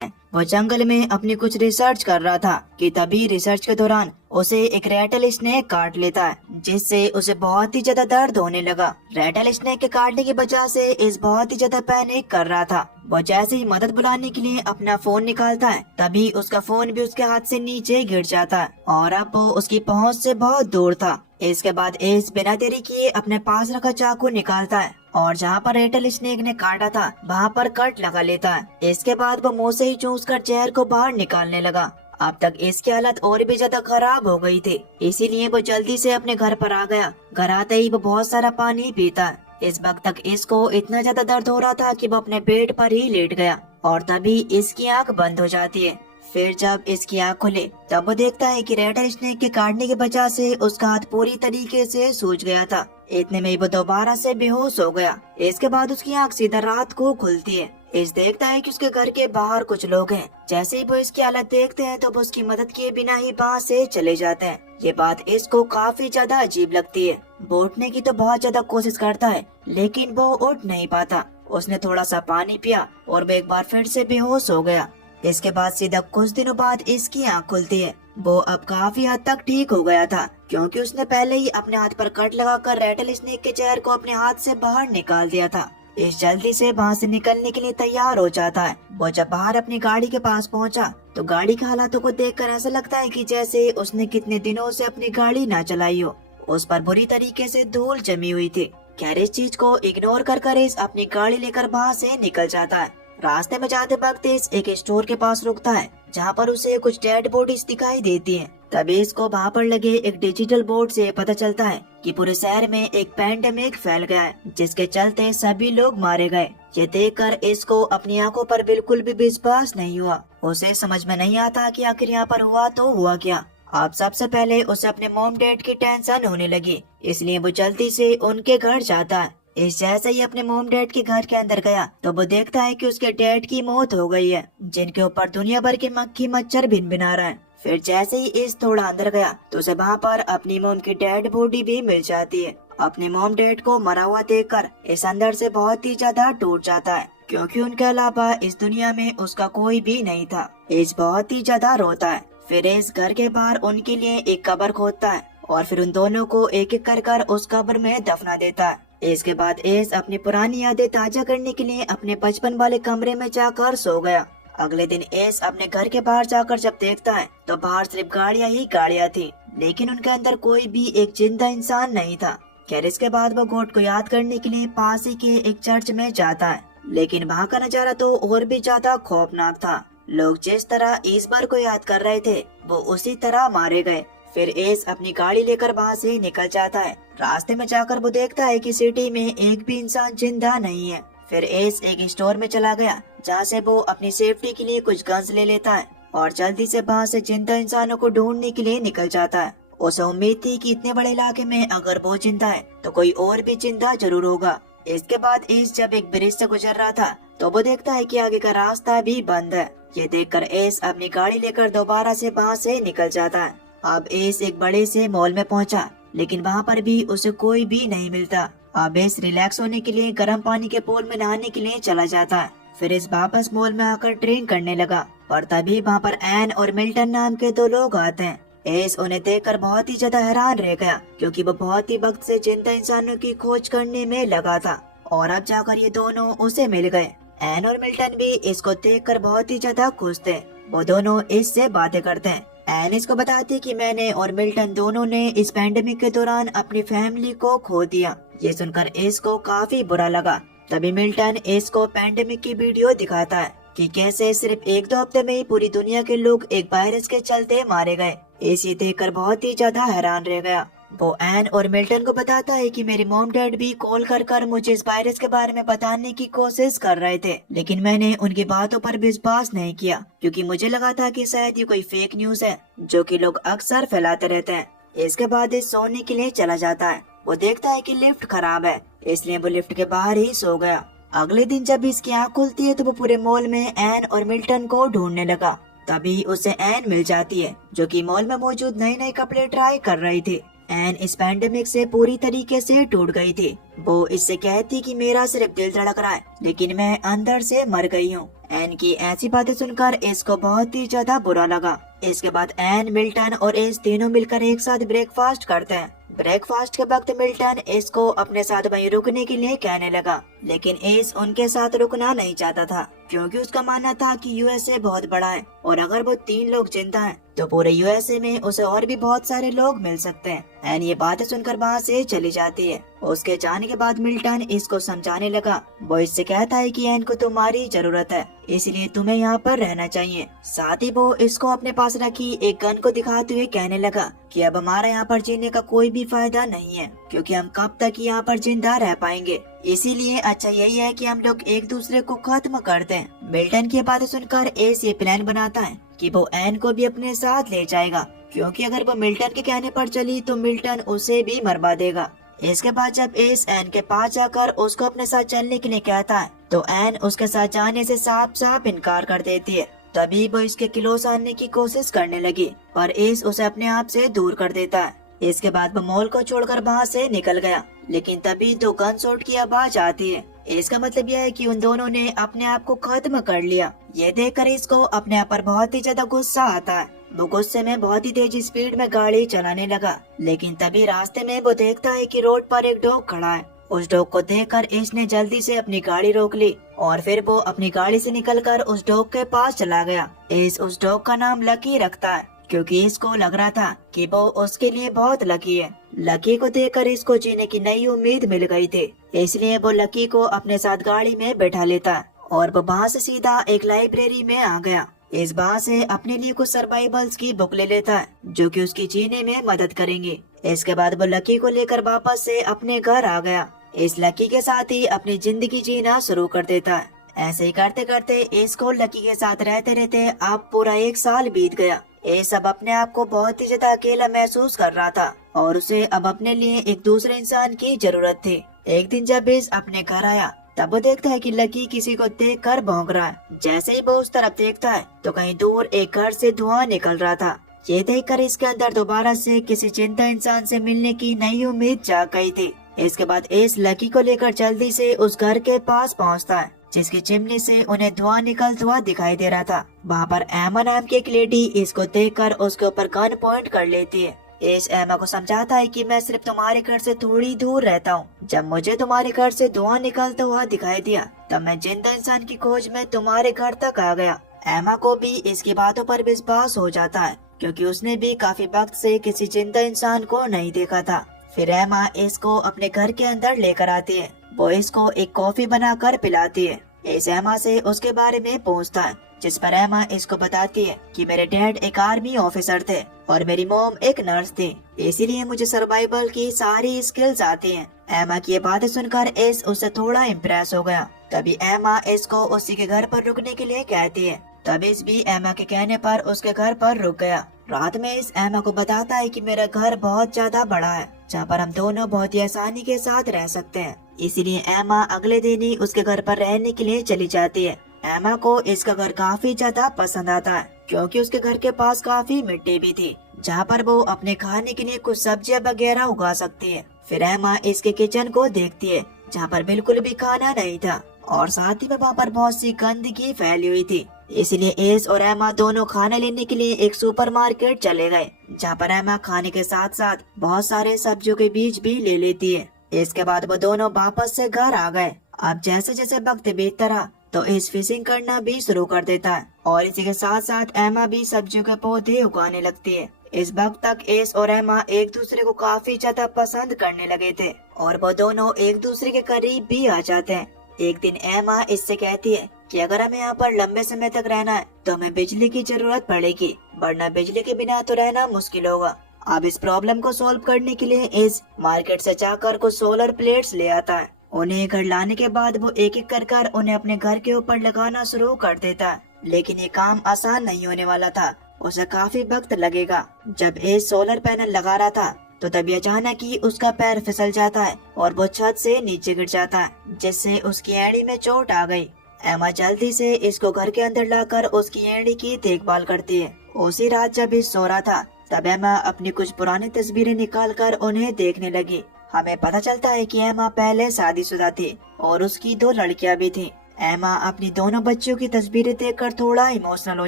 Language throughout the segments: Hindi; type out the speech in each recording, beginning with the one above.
वो जंगल में अपनी कुछ रिसर्च कर रहा था कि तभी रिसर्च के दौरान उसे एक रेटल स्नेक काट लेता है, जिससे उसे बहुत ही ज्यादा दर्द होने लगा। रेटल स्नेक के काटने की वजह से इस बहुत ही ज्यादा पैनिक कर रहा था। वो जैसे ही मदद बुलाने के लिए अपना फोन निकालता है, तभी उसका फोन भी उसके हाथ से नीचे गिर जाता है और अब वो उसकी पहुंच से बहुत दूर था। इसके बाद एस बिना देरी किए अपने पास रखा चाकू निकालता है और जहाँ पर रेटल स्नेक ने काटा था वहाँ पर कट लगा लेता है। इसके बाद वो मुंह से ही चूस कर जहर को बाहर निकालने लगा। अब तक इसकी हालत और भी ज्यादा खराब हो गई थी, इसीलिए वो जल्दी से अपने घर पर आ गया। घर आते ही वो बहुत सारा पानी पीता है। इस वक्त तक इसको इतना ज्यादा दर्द हो रहा था कि वो अपने बेड पर ही लेट गया और तभी इसकी आंख बंद हो जाती है। फिर जब इसकी आंख खुले तब वो देखता है कि रेटल स्नेक के काटने की वजह से उसका हाथ पूरी तरीके से सूज गया था। इतने में ही वो दोबारा से बेहोश हो गया। इसके बाद उसकी आंख सीधा रात को खुलती है। इस देखता है कि उसके घर के बाहर कुछ लोग हैं। जैसे ही वो इसकी हालत देखते हैं तो वो उसकी मदद किए बिना ही वहाँ से चले जाते हैं। ये बात इसको काफी ज्यादा अजीब लगती है। वो उठने की तो बहुत ज्यादा कोशिश करता है, लेकिन वो उठ नहीं पाता। उसने थोड़ा सा पानी पिया और वो एक बार फिर से बेहोश हो गया। इसके बाद सीधा कुछ दिनों बाद इसकी आंख खुलती है। वो अब काफी हद तक ठीक हो गया था, क्योंकि उसने पहले ही अपने हाथ पर कट लगाकर रेटल स्नेक के जहर को अपने हाथ से बाहर निकाल दिया था। इस जल्दी से वहाँ से निकलने के लिए तैयार हो जाता है। वो जब बाहर अपनी गाड़ी के पास पहुँचा तो गाड़ी के हालातों को देखकर ऐसा लगता है कि जैसे उसने कितने दिनों से अपनी गाड़ी ना चलाई हो। उस पर बुरी तरीके से धूल जमी हुई थी। खैर इस चीज को इग्नोर कर इस अपनी गाड़ी लेकर वहाँ से निकल जाता है। रास्ते में जाते वक्त इस एक स्टोर के पास रुकता है, जहाँ पर उसे कुछ डेड बॉडीज दिखाई देती हैं। तभी इसको वहाँ पर लगे एक डिजिटल बोर्ड से पता चलता है कि पूरे शहर में एक पैंडेमिक फैल गया है, जिसके चलते सभी लोग मारे गए। ये देखकर इसको अपनी आंखों पर बिल्कुल भी विश्वास नहीं हुआ। उसे समझ में नहीं आता कि आखिर यहाँ पर हुआ तो हुआ क्या। अब सबसे पहले उसे अपने मॉम डैड की टेंशन होने लगी, इसलिए वो जल्दी से उनके घर जाता है। इस जैसे ही अपने मॉम डैड के घर के अंदर गया तो वो देखता है कि उसके डैड की मौत हो गई है, जिनके ऊपर दुनिया भर के मक्खी मच्छर भिनभिना रहा है। फिर जैसे ही इस थोड़ा अंदर गया तो उसे वहाँ पर अपनी मॉम की डेड बॉडी भी मिल जाती है। अपने मॉम डैड को मरा हुआ देखकर इस अंदर से बहुत ही ज्यादा टूट जाता है, क्योंकि उनके अलावा इस दुनिया में उसका कोई भी नहीं था। इस बहुत ही ज्यादा रोता है। फिर इस घर के बाहर उनके लिए एक कब्र खोदता है और फिर उन दोनों को एक एक कर उस कब्र में दफना देता है। इसके बाद एस अपनी पुरानी यादें ताजा करने के लिए अपने बचपन वाले कमरे में जाकर सो गया। अगले दिन एस अपने घर के बाहर जाकर जब देखता है तो बाहर सिर्फ गाड़ियां ही गाड़ियां थी, लेकिन उनके अंदर कोई भी एक जिंदा इंसान नहीं था। खैर इसके बाद वो गॉड को याद करने के लिए पास ही के एक चर्च में जाता है, लेकिन वहाँ का नजारा तो और भी ज्यादा खौफनाक था। लोग जिस तरह ईश्वर को याद कर रहे थे वो उसी तरह मारे गए। फिर एस अपनी गाड़ी लेकर वहाँ से निकल जाता है। रास्ते में जाकर वो देखता है कि सिटी में एक भी इंसान जिंदा नहीं है। फिर एस एक स्टोर में चला गया, जहाँ से वो अपनी सेफ्टी के लिए कुछ गन्स ले लेता है और जल्दी से वहाँ से जिंदा इंसानों को ढूंढने के लिए निकल जाता है। उसे उम्मीद थी कि इतने बड़े इलाके में अगर वो जिंदा है तो कोई और भी जिंदा जरूर होगा। इसके बाद एस जब एक ब्रिज से गुजर रहा था तो वो देखता है कि आगे का रास्ता भी बंद है। ये देखकर एस अपनी गाड़ी लेकर दोबारा से वहाँ से निकल जाता है। अब एस एक बड़े से मॉल में पहुंचा, लेकिन वहाँ पर भी उसे कोई भी नहीं मिलता। अब एस रिलैक्स होने के लिए गर्म पानी के पूल में नहाने के लिए चला जाता है। फिर इस वापस मॉल में आकर ड्रिंक करने लगा और तभी वहाँ पर एन और मिल्टन नाम के दो लोग आते हैं। एस उन्हें देखकर बहुत ही ज्यादा हैरान रह गया, क्योंकि वो बहुत ही वक्त से जिंदा इंसानों की खोज करने में लगा था और अब जाकर ये दोनों उसे मिल गए। एन और मिल्टन भी इसको देखकर बहुत ही ज्यादा खुश थे। वो दोनों इससे बातें करते हैं। एन इसको बताती है कि मैंने और मिल्टन दोनों ने इस पैंडेमिक के दौरान अपनी फैमिली को खो दिया। ये सुनकर इसको काफी बुरा लगा। तभी मिल्टन इसको पैंडेमिक की वीडियो दिखाता है कि कैसे सिर्फ एक दो हफ्ते में ही पूरी दुनिया के लोग एक वायरस के चलते मारे गए। इसे देखकर बहुत ही ज्यादा हैरान रह गया। वो एन और मिल्टन को बताता है कि मेरे मॉम डैड भी कॉल कर मुझे इस वायरस के बारे में बताने की कोशिश कर रहे थे, लेकिन मैंने उनकी बातों पर विश्वास नहीं किया, क्योंकि मुझे लगा था कि शायद ये कोई फेक न्यूज है जो कि लोग अक्सर फैलाते रहते हैं। इसके बाद इस सोने के लिए चला जाता है। वो देखता है कि लिफ्ट खराब है, इसलिए वो लिफ्ट के बाहर ही सो गया। अगले दिन जब इसकी आँख खुलती है तो वो पूरे मॉल में एन और मिल्टन को ढूंढने लगा। तभी उसे एन मिल जाती है, जो कि मॉल में मौजूद नए नए कपड़े ट्राई कर रही थी। एन इस पैंडेमिक से पूरी तरीके से टूट गई थी। वो इससे कहती कि मेरा सिर्फ दिल धड़क रहा है, लेकिन मैं अंदर से मर गई हूँ। एन की ऐसी बातें सुनकर इसको बहुत ही ज्यादा बुरा लगा। इसके बाद एन, मिल्टन और एस तीनों मिलकर एक साथ ब्रेकफास्ट करते हैं। ब्रेकफास्ट के वक्त मिल्टन एस को अपने साथ वहीं रुकने के लिए कहने लगा, लेकिन एस उनके साथ रुकना नहीं चाहता था, क्योंकि उसका मानना था कि यूएसए बहुत बड़ा है और अगर वो 3 लोग जिंदा हैं तो पूरे यूएसए में उसे और भी बहुत सारे लोग मिल सकते हैं। एन ये बातें सुनकर वहाँ से चली जाती है। उसके जाने के बाद मिल्टन इसको समझाने लगा। वो इससे कहता है कि एन को तुम्हारी जरूरत है, इसलिए तुम्हें यहाँ पर रहना चाहिए। साथ ही वो इसको अपने पास रखी एक गन को दिखाते हुए कहने लगा कि अब हमारा यहाँ पर जीने का कोई भी फायदा नहीं है, क्योंकि हम कब तक यहाँ पर जिंदा रह पाएंगे। इसीलिए अच्छा यही है कि हम लोग एक दूसरे को खत्म कर दें। मिल्टन की बातें सुनकर एस ये प्लान बनाता है कि वो एन को भी अपने साथ ले जाएगा, क्योंकि अगर वो मिल्टन के कहने पर चली तो मिल्टन उसे भी मरवा देगा। इसके बाद जब एस एन के पास जाकर उसको अपने साथ चलने के लिए कहता है तो एन उसके साथ जाने से साफ साफ इनकार कर देती है। तभी वो इसके क्लोज आने की कोशिश करने लगी, पर एस उसे अपने आप से दूर कर देता है। इसके बाद वो मॉल को छोड़कर वहाँ से निकल गया, लेकिन तभी तो गन शॉट की आवाज आती है। इसका मतलब यह है कि उन दोनों ने अपने आप को खत्म कर लिया। ये देखकर इसको अपने आप पर बहुत ही ज्यादा गुस्सा आता है। वो गुस्से में बहुत ही तेज स्पीड में गाड़ी चलाने लगा, लेकिन तभी रास्ते में वो देखता है कि रोड पर एक डॉग खड़ा है। उस डॉग को देखकर इसने जल्दी से अपनी गाड़ी रोक ली और फिर वो अपनी गाड़ी से निकलकर उस डॉग के पास चला गया। इस उस डॉग का नाम लकी रखता है, क्योंकि इसको लग रहा था कि वो उसके लिए बहुत लकी है। लकी को देखकर इसको जीने की नई उम्मीद मिल गई थी, इसलिए वो लकी को अपने साथ गाड़ी में बैठा लेता है और वो वहाँ से सीधा एक लाइब्रेरी में आ गया। इस बात से अपने लिए कुछ सर्वाइवल्स की बुक ले लेता है, जो कि उसकी जीने में मदद करेंगी। इसके बाद वो लकी को लेकर वापस से अपने घर आ गया। इस लकी के साथ ही अपनी जिंदगी जीना शुरू कर देता है। ऐसे ही करते करते इसको लकी के साथ रहते रहते अब पूरा 1 साल बीत गया। ये सब अपने आप को बहुत ही ज्यादा अकेला महसूस कर रहा था और उसे अब अपने लिए एक दूसरे इंसान की जरूरत थी। एक दिन जब इस अपने घर आया तब वो देखता है कि लकी किसी को देखकर भौंक रहा है। जैसे ही वो उस तरफ देखता है तो कहीं दूर एक घर से धुआं निकल रहा था। ये देखकर इसके अंदर दोबारा से किसी जिंदा इंसान से मिलने की नई उम्मीद जाग गई थी। इसके बाद इस लकी को लेकर जल्दी से उस घर के पास पहुंचता है, जिसकी चिमनी से उन्हें धुआं निकलता हुआ दिखाई दे रहा था। वहाँ पर एमा नाम की एक लेडी इसको देखकर उसके ऊपर गन पॉइंट कर लेती है। इस एमा को समझाता है कि मैं सिर्फ तुम्हारे घर से थोड़ी दूर रहता हूँ। जब मुझे तुम्हारे घर से धुआं निकलता हुआ दिखाई दिया तब मैं जिंदा इंसान की खोज में तुम्हारे घर तक आ गया। एमा को भी इसकी बातों पर विश्वास हो जाता है, क्योंकि उसने भी काफी वक्त से किसी जिंदा इंसान को नहीं देखा था। फिर एमा इसको अपने घर के अंदर लेकर आती है। वो इसको एक कॉफी बनाकर पिलाती है। इस एमा से उसके बारे में पूछता है, जिस पर एमा इसको बताती है कि मेरे डैड एक आर्मी ऑफिसर थे और मेरी मॉम एक नर्स थी, इसीलिए मुझे सर्वाइवल की सारी स्किल्स आती हैं। एमा की ये बातें सुनकर एस उससे थोड़ा इम्प्रेस हो गया। तभी एमा इसको उसी के घर पर रुकने के लिए कहती है। तभी इस भी एमा के कहने पर उसके घर पर रुक गया। रात में इस एमा को बताता है कि मेरा घर बहुत ज्यादा बड़ा है, जहाँ पर हम दोनों बहुत ही आसानी के साथ रह सकते हैं। इसीलिए एमा अगले दिन ही उसके घर पर रहने के लिए चली जाती है। एमा को इसका घर काफी ज्यादा पसंद आता है, क्योंकि उसके घर के पास काफी मिट्टी भी थी, जहाँ पर वो अपने खाने के लिए कुछ सब्जियां वगैरह उगा सकती है। फिर एमा इसके किचन को देखती है, जहाँ पर बिल्कुल भी खाना नहीं था और साथ ही में वहाँ पर बहुत सी गंदगी फैली हुई थी। इसलिए एस और एमा दोनों खाना लेने के लिए एक सुपरमार्केट चले गए, जहाँ पर एमा खाने के साथ साथ बहुत सारे सब्जियों के बीज भी ले लेती है। इसके बाद वो दोनों वापस से घर आ गए। अब जैसे जैसे वक्त बीतता रहा तो इस फिशिंग करना भी शुरू कर देता है और इसी के साथ साथ एमा भी सब्जियों के पौधे उगाने लगती है। इस वक्त तक एस और एमा एक दूसरे को काफी ज्यादा पसंद करने लगे थे और वो दोनों एक दूसरे के करीब भी आ जाते हैं। एक दिन एमा इससे कहती है कि अगर हमें यहाँ पर लंबे समय तक रहना है तो हमें बिजली की जरूरत पड़ेगी, वरना बिजली के बिना तो रहना मुश्किल होगा। अब इस प्रॉब्लम को सॉल्व करने के लिए इस मार्केट से जाकर कुछ सोलर प्लेट्स ले आता है। उन्हें घर लाने के बाद वो एक एक कर उन्हें अपने घर के ऊपर लगाना शुरू कर देता है, लेकिन ये काम आसान नहीं होने वाला था, उसे काफी वक्त लगेगा। जब इस सोलर पैनल लगा रहा था तो तभी अचानक ही उसका पैर फिसल जाता है और वो छत से नीचे गिर जाता है, जिससे उसकी एड़ी में चोट आ गई। एमा जल्दी से इसको घर के अंदर लाकर उसकी एड़ी की देखभाल करती है। उसी रात जब इस सो रहा था तब एमा अपनी कुछ पुरानी तस्वीरें निकालकर उन्हें देखने लगी। हमें पता चलता है कि एमा पहले शादीशुदा थी और उसकी 2 लड़कियां भी थी। एमा अपनी दोनों बच्चियों की तस्वीरें देखकर थोड़ा इमोशनल हो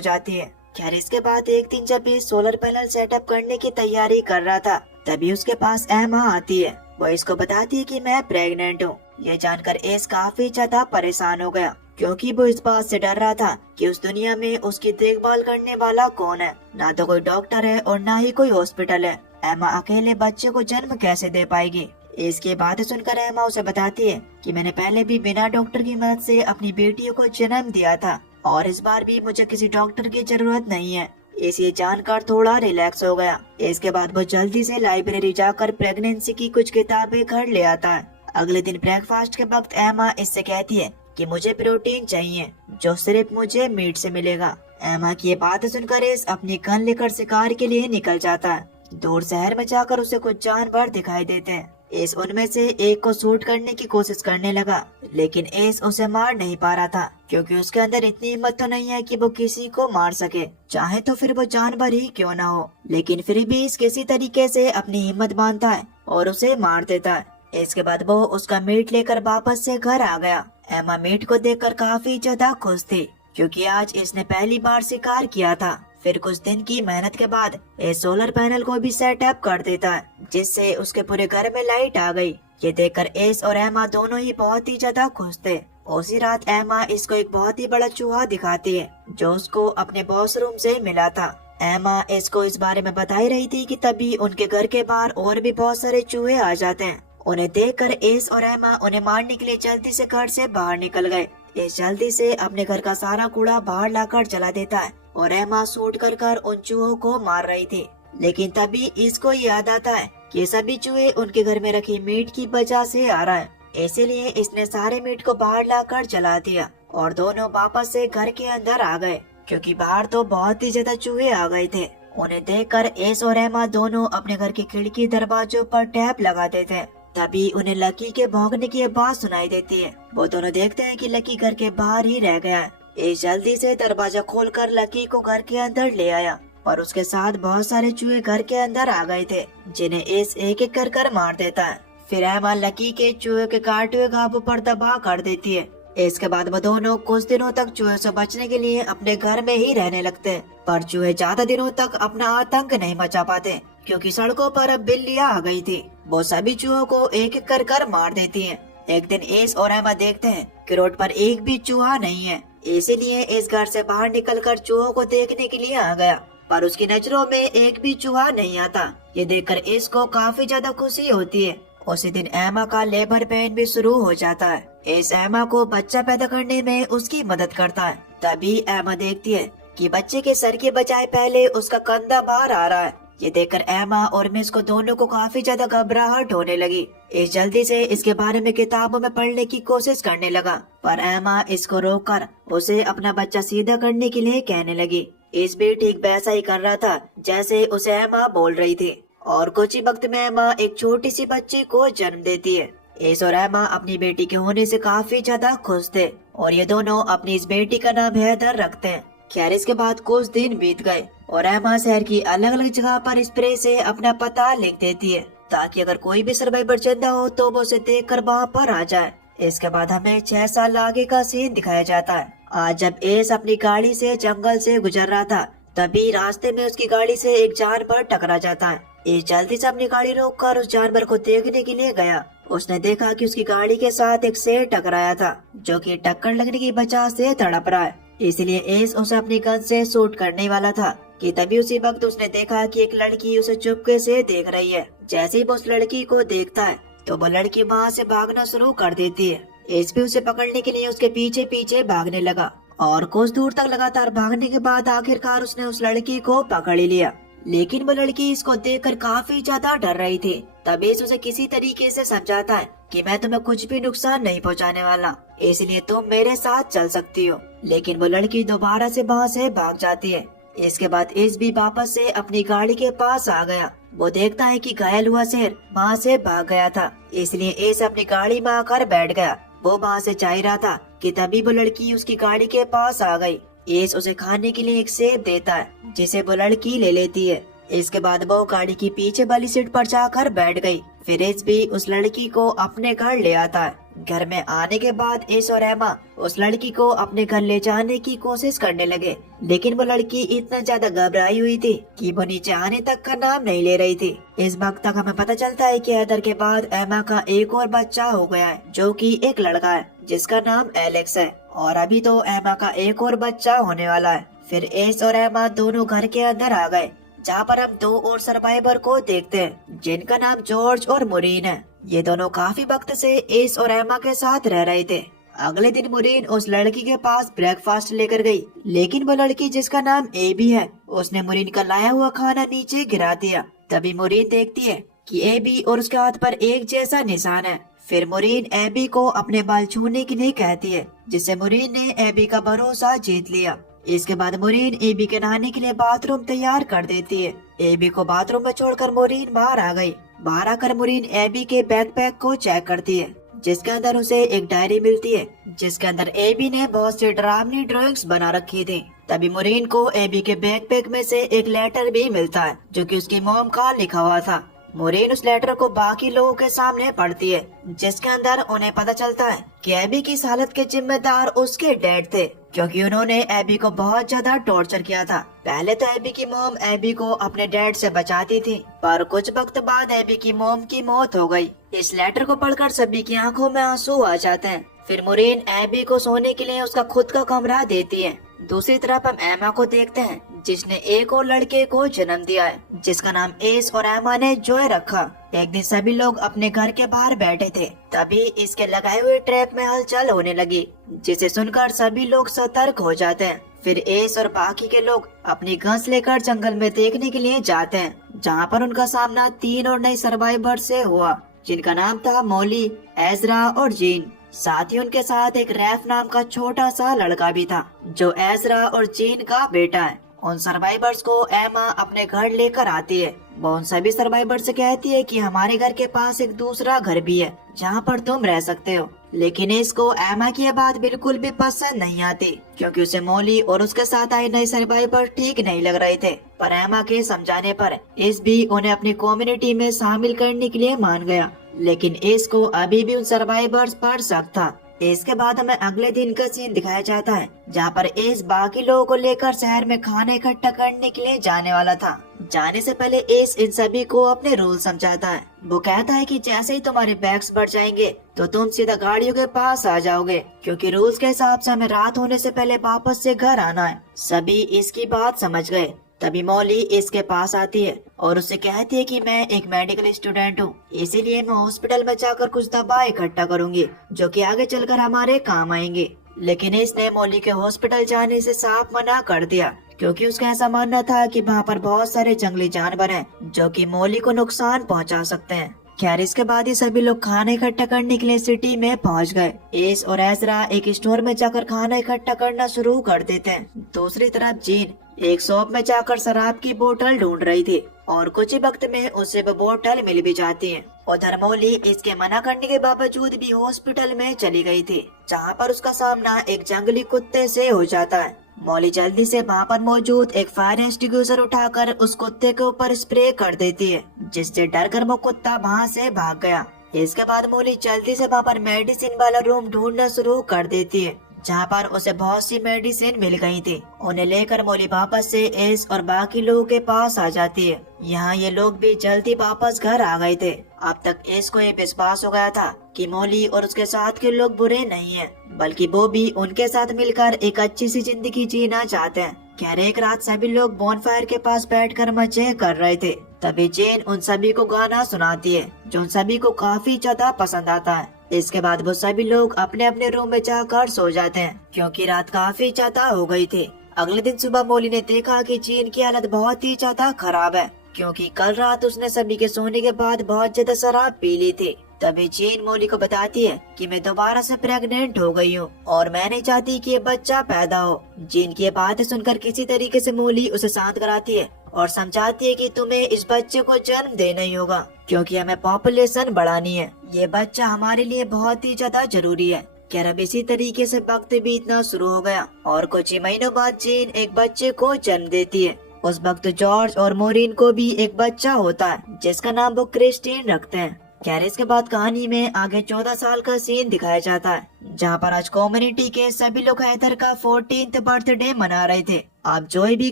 जाती है। खैर इसके बाद एक दिन जब ये सोलर पैनल सेटअप करने की तैयारी कर रहा था, तभी उसके पास एमा आती है। वो इसको बताती है कि मैं प्रेग्नेंट हूँ। ये जानकर एस काफी ज्यादा परेशान हो गया, क्योंकि वो इस बात से डर रहा था कि उस दुनिया में उसकी देखभाल करने वाला कौन है। ना तो कोई डॉक्टर है और ना ही कोई हॉस्पिटल है। एमा अकेले बच्चे को जन्म कैसे दे पाएगी। इसकी बातें सुनकर एमा उसे बताती है कि मैंने पहले भी बिना डॉक्टर की मदद से अपनी बेटियों को जन्म दिया था और इस बार भी मुझे किसी डॉक्टर की जरूरत नहीं है। इसे जानकर थोड़ा रिलैक्स हो गया। इसके बाद वो जल्दी से लाइब्रेरी जाकर प्रेगनेंसी की कुछ किताबें घर ले आता है। अगले दिन ब्रेकफास्ट के वक्त एमा इससे कहती है कि मुझे प्रोटीन चाहिए, जो सिर्फ मुझे मीट से मिलेगा। एमा की ये बात सुनकर एस अपनी गन लेकर शिकार के लिए निकल जाता है। दूर शहर में जाकर उसे कुछ जानवर दिखाई देते हैं। एस उनमें से एक को शूट करने की कोशिश करने लगा, लेकिन एस उसे मार नहीं पा रहा था, क्योंकि उसके अंदर इतनी हिम्मत तो नहीं है कि वो किसी को मार सके, चाहे तो फिर वो जानवर ही क्यों ना हो। लेकिन फिर भी एस किसी तरीके से अपनी हिम्मत बांधता है और उसे मार देता है। इसके बाद वो उसका मीट लेकर वापस से घर आ गया। एमा मीट को देखकर काफी ज्यादा खुश थी, क्योंकि आज इसने पहली बार शिकार किया था। फिर कुछ दिन की मेहनत के बाद ये सोलर पैनल को भी सेटअप कर देता है, जिससे उसके पूरे घर में लाइट आ गई। ये देखकर एस और एमा दोनों ही बहुत ही ज्यादा खुश थे। उसी रात एमा इसको एक बहुत ही बड़ा चूहा दिखाती है, जो उसको अपने बॉस रूम से मिला था। एमा इसको इस बारे में बता ही रही थी कि तभी उनके घर के बाहर और भी बहुत सारे चूहे आ जाते हैं। उन्हें देखकर एस और एमा उन्हें मारने के लिए जल्दी से घर से बाहर निकल गए। एस जल्दी से अपने घर का सारा कूड़ा बाहर लाकर जला देता है और एमा शूट कर उन चूहों को मार रही थी। लेकिन तभी इसको याद आता है कि सभी चूहे उनके घर में रखी मीट की वजह से आ रहा है, इसीलिए इसने सारे मीट को बाहर लाकर जला दिया और दोनों वापस से घर के अंदर आ गए, क्योंकि बाहर तो बहुत ही ज्यादा चूहे आ गए थे। उन्हें देखकर एस और एमा दोनों अपने घर की खिड़की दरवाजों पर टैप लगाते थे। तभी उन्हें लकी के भौंकने की आवाज सुनाई देती है। वो दोनों देखते हैं कि लकी घर के बाहर ही रह गया है। एस जल्दी से दरवाजा खोलकर लकी को घर के अंदर ले आया, और उसके साथ बहुत सारे चूहे घर के अंदर आ गए थे, जिन्हें एस एक एक कर मार देता है। फिर एमा लकी के चूहे के काटे हुए घावों पर दबा कर देती है। इसके बाद वो दोनों कुछ दिनों तक चूहे से बचने के लिए अपने घर में ही रहने लगते हैं। पर चूहे ज्यादा दिनों तक अपना आतंक नहीं मचा पाते, क्योंकि सड़कों पर अब बिल्लियां आ गई थी। वो सभी चूहों को एक एक कर मार देती हैं। एक दिन एस और एमा देखते हैं कि रोड पर एक भी चूहा नहीं है, इसीलिए इस घर से बाहर निकलकर चूहों को देखने के लिए आ गया, पर उसकी नजरों में एक भी चूहा नहीं आता। ये देखकर एस को काफी ज्यादा खुशी होती है। उसी दिन एमा का लेबर पेन भी शुरू हो जाता है। एस एमा को बच्चा पैदा करने में उसकी मदद करता है। तभी एमा देखती है कि बच्चे के सर के बजाय पहले उसका कंधा बाहर आ रहा है। ये देखकर एमा और मिस को दोनों को काफी ज्यादा घबराहट होने लगी। एस जल्दी से इसके बारे में किताबों में पढ़ने की कोशिश करने लगा, पर एमा इसको रोककर उसे अपना बच्चा सीधा करने के लिए कहने लगी। एस भी ठीक वैसा ही कर रहा था जैसे उसे एमा बोल रही थी, और कुछ ही वक्त में एमा एक छोटी सी बच्ची को जन्म देती है। एस और एमा अपनी बेटी के होने से काफी ज्यादा खुश थे, और ये दोनों अपनी इस बेटी का नाम हैदर रखते हैं। खैर इसके बाद कुछ दिन बीत गए और एमा शहर की अलग अलग जगह पर स्प्रे से अपना पता लिख देती है, ताकि अगर कोई भी सर्वाइवर जिंदा हो तो वो उसे देखकर वहाँ पर आ जाए। इसके बाद हमें 6 साल आगे का सीन दिखाया जाता है। आज जब एस अपनी गाड़ी से जंगल से गुजर रहा था, तभी रास्ते में उसकी गाड़ी से एक जानवर टकरा जाता है। एस जल्दी से अपनी गाड़ी रोककर उस जानवर को देखने के लिए गया। उसने देखा कि उसकी गाड़ी के साथ एक शेर टकराया था, जो कि टक्कर लगने की वजह से तड़प रहा है। इसलिए एस उसे अपनी गन से शूट करने वाला था कि तभी उसी वक्त उसने देखा कि एक लड़की उसे चुपके से देख रही है। जैसे ही वो उस लड़की को देखता है तो वो लड़की वहाँ से भागना शुरू कर देती है। एस भी उसे पकड़ने के लिए उसके पीछे पीछे भागने लगा, और कुछ दूर तक लगातार भागने के बाद आखिरकार उसने उस लड़की को पकड़ ही लिया। लेकिन वो लड़की इसको देखकर काफी ज्यादा डर रही थी। तब एस उसे किसी तरीके से समझाता है कि मैं तुम्हें कुछ भी नुकसान नहीं पहुंचाने वाला, इसलिए तुम मेरे साथ चल सकती हो। लेकिन वो लड़की दोबारा से वहाँ से भाग जाती है। इसके बाद एस भी वापस से अपनी गाड़ी के पास आ गया। वो देखता है कि घायल हुआ शेर वहाँ से भाग गया था, इसलिए एस अपनी गाड़ी में आकर बैठ गया। वो वहाँ से जा ही रहा था कि तभी वो लड़की उसकी गाड़ी के पास आ गई। एस उसे खाने के लिए एक सेब देता है, जिसे वो लड़की ले लेती है। इसके बाद वो गाड़ी की पीछे वाली सीट पर जाकर बैठ गई। फिर एस भी उस लड़की को अपने घर ले आता है। घर में आने के बाद एस और एमा उस लड़की को अपने घर ले जाने की कोशिश करने लगे, लेकिन वो लड़की इतना ज्यादा घबराई हुई थी कि वो नीचे आने तक का नाम नहीं ले रही थी। इस वक्त तक हमें पता चलता है कि हैदर के बाद एमा का एक और बच्चा हो गया है, जो कि एक लड़का है जिसका नाम एलेक्स है, और अभी तो एमा का एक और बच्चा होने वाला है। फिर एस और एमा दोनों घर के अंदर आ गए, जहाँ पर हम 2 और सर्वाइवर को देखते हैं जिनका नाम जॉर्ज और मुरीन है। ये दोनों काफी वक्त से एस और एमा के साथ रह रहे थे। अगले दिन मुरीन उस लड़की के पास ब्रेकफास्ट लेकर गई, लेकिन वो लड़की जिसका नाम एबी है उसने मुरीन का लाया हुआ खाना नीचे गिरा दिया। तभी मुरीन देखती है कि एबी और उसके हाथ पर एक जैसा निशान है। फिर मुरीन एबी को अपने बाल छूने के लिए कहती है, जिससे मुरीन ने एबी का भरोसा जीत लिया। इसके बाद मुरीन एबी के नहाने के लिए बाथरूम तैयार कर देती है। एबी को बाथरूम में छोड़कर मुरीन बाहर आ गई। बाहर आकर मुरीन एबी के बैकपैक को चेक करती है, जिसके अंदर उसे एक डायरी मिलती है जिसके अंदर एबी ने बहुत सी डरावनी ड्राइंग्स बना रखी थी। तभी मुरीन को एबी के बैकपैक में से एक लेटर भी मिलता है, जो कि उसकी मॉम का लिखा हुआ था। मुरीन उस लेटर को बाकी लोगों के सामने पढ़ती है, जिसके अंदर उन्हें पता चलता है कि एबी की इस हालत के जिम्मेदार उसके डैड थे, क्योंकि उन्होंने एबी को बहुत ज्यादा टॉर्चर किया था। पहले तो एबी की मॉम एबी को अपने डैड से बचाती थी, पर कुछ वक्त बाद एबी की मॉम की मौत हो गई। इस लेटर को पढ़कर सभी की आंखों में आंसू आ जाते हैं। फिर मुरीन एबी को सोने के लिए उसका खुद का कमरा देती है। दूसरी तरफ हम एमा को देखते हैं, जिसने एक और लड़के को जन्म दिया है, जिसका नाम एस और एमा ने जॉय रखा। एक दिन सभी लोग अपने घर के बाहर बैठे थे, तभी इसके लगाए हुए ट्रैप में हलचल होने लगी, जिसे सुनकर सभी लोग सतर्क हो जाते हैं। फिर एस और बाकी के लोग अपनी गन्स लेकर जंगल में देखने के लिए जाते हैं, जहाँ पर उनका सामना 3 और नए सर्वाइवर से हुआ, जिनका नाम था मॉली, एजरा और जीन। साथ ही उनके साथ एक रैफ नाम का छोटा सा लड़का भी था, जो एजरा और जीन का बेटा है। उन सर्वाइवर्स को एमा अपने घर लेकर आती है। वो उन सभी सर्वाइवर्स से कहती है कि हमारे घर के पास एक दूसरा घर भी है, जहाँ पर तुम रह सकते हो। लेकिन इसको एमा की यह बात बिल्कुल भी पसंद नहीं आती, क्योंकि उसे मॉली और उसके साथ आए नए सर्वाइवर ठीक नहीं लग रहे थे। पर एमा के समझाने पर इस भी उन्हें अपनी कम्युनिटी में शामिल करने के लिए मान गया, लेकिन इसको अभी भी उन सर्वाइवर्स पर शक था। इसके बाद हमें अगले दिन का सीन दिखाया जाता है, जहाँ पर एस बाकी लोगों को लेकर शहर में खाना इकट्ठा करने के लिए जाने वाला था। जाने से पहले एस इन सभी को अपने रूल समझाता है। वो कहता है कि जैसे ही तुम्हारे बैग्स बढ़ जाएंगे तो तुम सीधा गाड़ियों के पास आ जाओगे, क्योंकि रूल्स के हिसाब से हमें रात होने से पहले वापस से घर आना है। सभी इसकी बात समझ गए। तभी मॉली इसके पास आती है और उससे कहती है कि मैं एक मेडिकल स्टूडेंट हूँ, इसीलिए मैं हॉस्पिटल में जाकर कुछ दवा इकट्ठा करूंगी, जो कि आगे चलकर हमारे काम आएंगे। लेकिन इसने मॉली के हॉस्पिटल जाने से साफ मना कर दिया, क्योंकि उसका ऐसा मानना था कि वहाँ पर बहुत सारे जंगली जानवर हैं, जो कि मॉली को नुकसान पहुँचा सकते हैं। खैर, इसके बाद ही सभी लोग खाना इकट्ठा करने के लिए सिटी में पहुंच गए। एस और एजरा एक स्टोर में जाकर खाना इकट्ठा करना शुरू कर देते हैं। दूसरी तरफ जीन एक शॉप में जाकर शराब की बोतल ढूंढ रही थी, और कुछ ही वक्त में उसे वो बोतल मिल भी जाती है। उधर मॉली इसके मना करने के बावजूद भी हॉस्पिटल में चली गई थी, जहाँ पर उसका सामना एक जंगली कुत्ते से हो जाता है। मॉली जल्दी से वहाँ पर मौजूद एक फायर एक्सटिंग्विशर उठाकर उस कुत्ते के ऊपर स्प्रे कर देती है, जिससे डरकर वो कुत्ता वहाँ से भाग गया। इसके बाद मॉली जल्दी से वहाँ पर मेडिसिन वाला रूम ढूंढना शुरू कर देती है, जहाँ पर उसे बहुत सी मेडिसिन मिल गई थी। उन्हें लेकर मॉली वापस से एस और बाकी लोगों के पास आ जाती है। यहाँ ये लोग भी जल्दी वापस घर आ गए थे। अब तक एस को ये विश्वास हो गया था कि मॉली और उसके साथ के लोग बुरे नहीं हैं, बल्कि वो भी उनके साथ मिलकर एक अच्छी सी जिंदगी जीना चाहते हैं। खैर, एक रात सभी लोग बॉनफायर के पास बैठकर मजे कर रहे थे। तभी जेन उन सभी को गाना सुनाती है, जो उन सभी को काफी ज्यादा पसंद आता है। इसके बाद वो सभी लोग अपने अपने रूम में जाकर सो जाते हैं, क्योंकि रात काफी ज्यादा हो गई थी। अगले दिन सुबह मॉली ने देखा कि जेन की हालत बहुत ही ज्यादा खराब है, क्योंकि कल रात उसने सभी के सोने के बाद बहुत ज्यादा शराब पी ली थी। तभी जेन मॉली को बताती है कि मैं दोबारा से प्रेग्नेंट हो गई हूँ और मैं नहीं चाहती कि ये बच्चा पैदा हो। जेन की बातें सुनकर किसी तरीके से मॉली उसे शांत कराती है और समझाती है कि तुम्हें इस बच्चे को जन्म देना ही होगा, क्योंकि हमें पॉपुलेशन बढ़ानी है। ये बच्चा हमारे लिए बहुत ही ज्यादा जरूरी है। खैर, अब इसी तरीके से वक्त बीतना शुरू हो गया और कुछ ही महीनों बाद जेन एक बच्चे को जन्म देती है, उस वक्त जॉर्ज और मोरिन को भी एक बच्चा होता है जिसका नाम वो क्रिस्टीन रखते हैं। खैर इसके बाद कहानी में आगे 14 साल का सीन दिखाया जाता है जहाँ पर आज कम्युनिटी के सभी लोग हैदर का 14th बर्थडे मना रहे थे। अब जोय भी